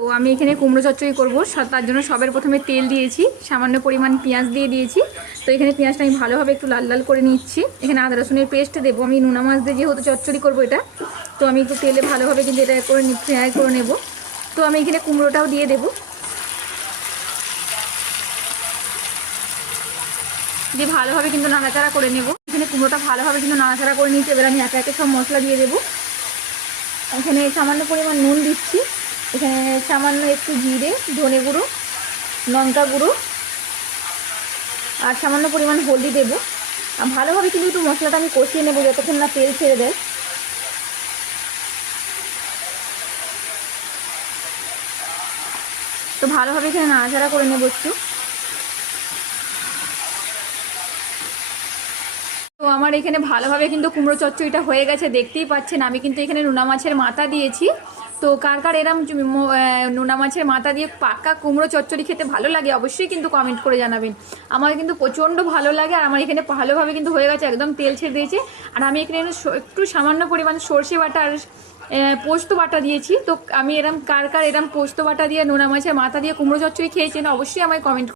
তো আমি এখানে কুমড়ো চচ্চড়ি করবো, তার জন্য সবার প্রথমে তেল দিয়েছি, সামান্য পরিমাণ পেঁয়াজ দিয়ে দিয়েছি। তো এখানে পেঁয়াজটা আমি ভালোভাবে একটু লাল লাল করে নিচ্ছি। এখানে আদা রসুনের পেস্ট দেবো, আমি নোনা মাছ দিয়ে যেহেতু চচ্চড়ি করবো এটা, তো আমি একটু তেলে ভালোভাবে কিন্তু এটা করে ফ্রাই করে নেব। তো আমি এখানে কুমড়োটাও দিয়ে দেবো, দিয়ে ভালোভাবে কিন্তু নাড়াচাড়া করে নেব। এখানে কুমড়োটা ভালোভাবে কিন্তু নাড়াচাড়া করে নিচ্ছি। এবার আমি একে একে সব মশলা দিয়ে দেবো। এখানে সামান্য পরিমাণ নুন দিচ্ছি, এখানে সামান্য একটু জিরে, ধনে গুঁড়ো, লঙ্কা গুঁড়ো আর সামান্য পরিমাণ হলদি দেবো। আর ভালোভাবে কিন্তু একটু মশলাটা আমি কষিয়ে নেবো যতক্ষণ না তেল ছেড়ে দেয়। তো ভালোভাবে এখানে নাড়াচাড়া করে নেবো একটু। তো আমার এখানে ভালোভাবে কিন্তু কুমড়ো চচ্চড়িটা হয়ে গেছে, দেখতেই পাচ্ছেন। আমি কিন্তু এখানে নোনা মাছের মাথা দিয়েছি। তো কার কার এরম নোনা মাছের মাথা দিয়ে পাকা কুমড়ো চচ্চড়ি খেতে ভালো লাগে অবশ্যই কিন্তু কমেন্ট করে জানাবেন। আমার কিন্তু প্রচণ্ড ভালো লাগে। আর আমার এখানে ভালোভাবে কিন্তু হয়ে গেছে, একদম তেল ছেড়ে দিয়েছে। আর আমি এখানে একটু সামান্য পরিমাণ সর্ষে বাটা আর পোস্ত বাটা দিয়েছি। তো আমি কার কার এরম পোস্ত বাটা দিয়ে নোনা মাছের মাথা দিয়ে কুমড়ো চচ্চড়ি খেয়েছেন অবশ্যই আমায় কমেন্ট